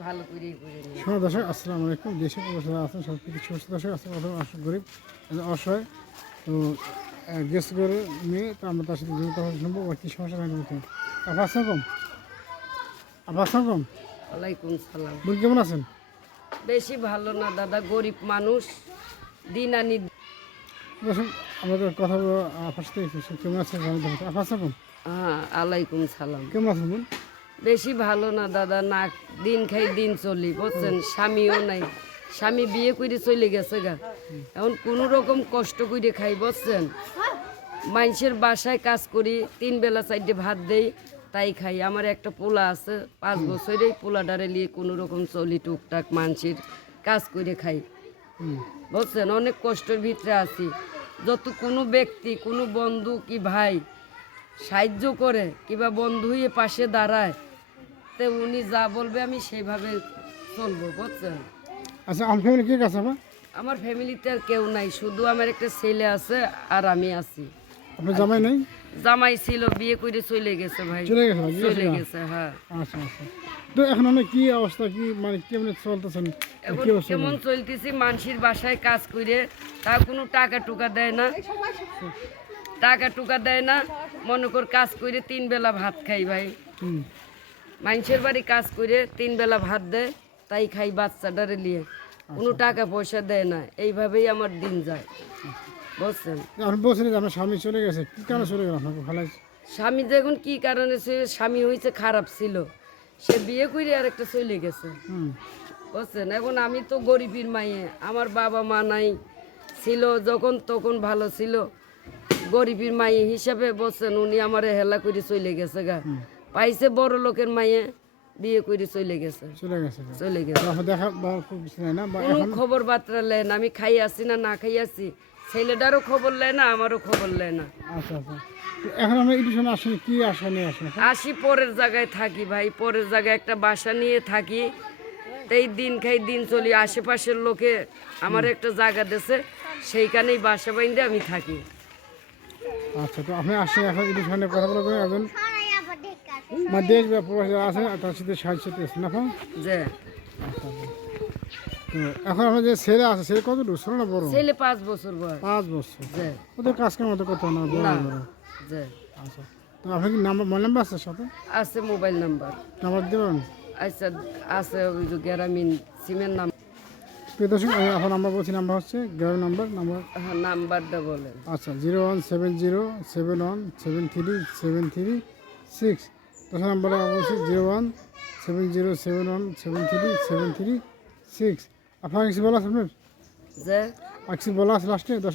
ভালো করে শোনো দর্শক আসসালামু আলাইকুম। দেশে প্রবাসীরা আছেন সব কিছু সুস্থ দর্শক আছে প্রথম আসলে গরিব অসহায় তো গেস্ট করে নিয়ে তো আমরা তার সাথে কথা শুনব কী সমস্যা বলতে? আবার আসসালাম আবার আসসালাম ওয়ালাইকুম সালাম। কেমন আছেন? বেশি ভালো না দাদা। গরিব মানুষ। দিন আনি দর্শক আমাদের কথা বলব আপনার সাথে কেমন আছেন? আবার আসসালাম হ্যাঁ আলাইকুম সালাম। কেমন আছেন বোন? বেশি ভালো না দাদা না দিন খাই দিন চলি বুঝছেন? স্বামীও নাই। স্বামী বিয়ে করে চলে গেছে গা। এখন কোনো রকম কষ্ট করে খাই বুঝছেন? মানুষের বাসায় কাজ করি তিন বেলা চারটে ভাত দেই তাই খাই। আমার একটা পোলা আছে পাঁচ বছরেই পোলাডারে নিয়ে কোনো রকম চলি টুকটাক মানুষের কাজ করে খাই। বুঝছেন? অনেক কষ্টের ভিতরে আছি। যত কোনো ব্যক্তি কোনো বন্ধু কি ভাই সাহায্য করে কিংবা বন্ধু হয়ে পাশে দাঁড়ায় তো উনি যা বলবে আমি সেইভাবে চলবো বুঝছেন? আচ্ছা আমার ফ্যামিলি কে আছে আমার ফ্যামিলিতে আর কেউ নাই শুধু আমার একটা ছেলে আছে আর আমি আছি। আপনার জামাই নেই? জামাই ছিল বিয়ে করে চলে গেছে ভাই। চলে গেছে ভাই, চলে গেছে? গেছে হ্যাঁ। আচ্ছা আচ্ছা। তো এখন কি অবস্থা কি মানে কেমন চলতেছেন? এখন কি অবস্থা কেমন চলতেছি মানুষের বাসায় কাজ করে তা কোনো টাকা টুকা দেয় না। টাকা টুকা দেয় না মনে কর কাজ করে তিন বেলা ভাত খাই ভাই। হুম। মানুষের বাড়ি কাজ করে তিন বেলা ভাত দেয় তাই খাই বাচ্চাটারে নিয়ে। কোনো টাকা পয়সা দেয় না এইভাবেই আমার দিন যায়। বুঝছেন? আপনি বলছিলেন যে আপনার স্বামী চলে গেছে কি কারণে চলে গেল আপনাকে ভালো স্বামী দেখুন কী কারণে সে স্বামী হয়েছে খারাপ ছিল। সে বিয়ে করে আর একটা চলে গেছে। বুঝছেন? এখন আমি তো গরিবের মাইয়ে আমার বাবা মা নাই ছিল যখন তখন ভালো ছিল। গরিবের মাইয়ে হিসাবে বলছেন উনি আমার হেলা করে চলে গেছে গা। পাইছে বড় লোকের মাইয়ে বিয়ে করে চলে গেছে। চলে গেছে চলে গেছে। দেখা কোনো খবর বার্তা লেয় না আমি খাই আছি না না খাই আছি। ছেলেটারও খবর লেয় না আমারও খবর লেয় না। আচ্ছা আচ্ছা। এখন আমরা এডিশনে আসেন কি আশা নিয়ে আসেন আসি পরের জায়গায় থাকি ভাই পরের জায়গায় একটা বাসা নিয়ে থাকি। এই দিন খাই দিন চলি আশেপাশের লোকে আমার একটা জায়গা দেশে সেইখানেই বাসা বাইন্দে আমি থাকি। আচ্ছা তো আপনি আসেন এখন এডিশনে কথা বলা করে একজন। মানে দেশ বা প্রবাসী যারা আছেন তার সাথে সাহায্য পেয়েছেন না? যে। তো এখন আপনার যে ছেলে আছে ছেলে কত দূর ছোট না বড়? ছেলে পাঁচ বছর বয়স। পাঁচ বছর। যে। ওদের কাজ কাম মতো করতে না বড় বড়। যে। আচ্ছা। তো আপনি কি নাম্বার মোবাইল নাম্বার আছে সাথে? আছে মোবাইল নাম্বার। নাম্বার দেবেন আচ্ছা আছে ওই যে গ্রামীণ সিমের নাম। দর্শক এখন আমরা বলছি নাম্বার হচ্ছে গ্রামের নাম্বার নাম্বার। হ্যাঁ, নাম্বারটা বলেন। আচ্ছা zero one seven zero seven one seven three seven three six. দশ নাম্বারে বলছি zero one seven zero seven one seven three seven three six. আপনার কিছু বলা আছে আপনার? যে? কিছু বলা আছে লাস্টে দশ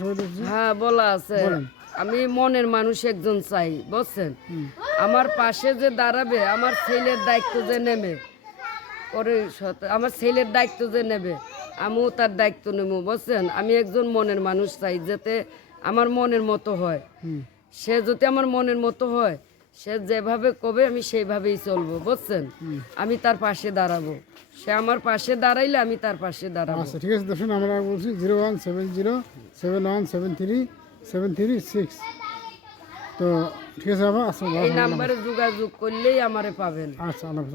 হ্যাঁ বলা আছে। আমি মনের মানুষ একজন চাই বুঝছেন? আমার পাশে যে দাঁড়াবে আমার ছেলের দায়িত্ব যে নেবে পরে আমার ছেলের দায়িত্ব যে নেবে আমিও তার দায়িত্ব নেব বুঝছেন? আমি একজন মনের মানুষ চাই যাতে আমার মনের মতো হয়। সে যদি আমার মনের মতো হয় সে যেভাবে কবে আমি সেইভাবেই চলবো বুঝছেন? আমি তার পাশে দাঁড়াবো। সে আমার পাশে দাঁড়াইলে আমি তার পাশে দাঁড়াবো। আচ্ছা ঠিক আছে দর্শক আমরা বলছি zero one seven zero seven one seven three seven three six. তো ঠিক আছে আবার আসলে এই নাম্বারে যোগাযোগ করলেই আমারে পাবেন। আচ্ছা আল্লাহ।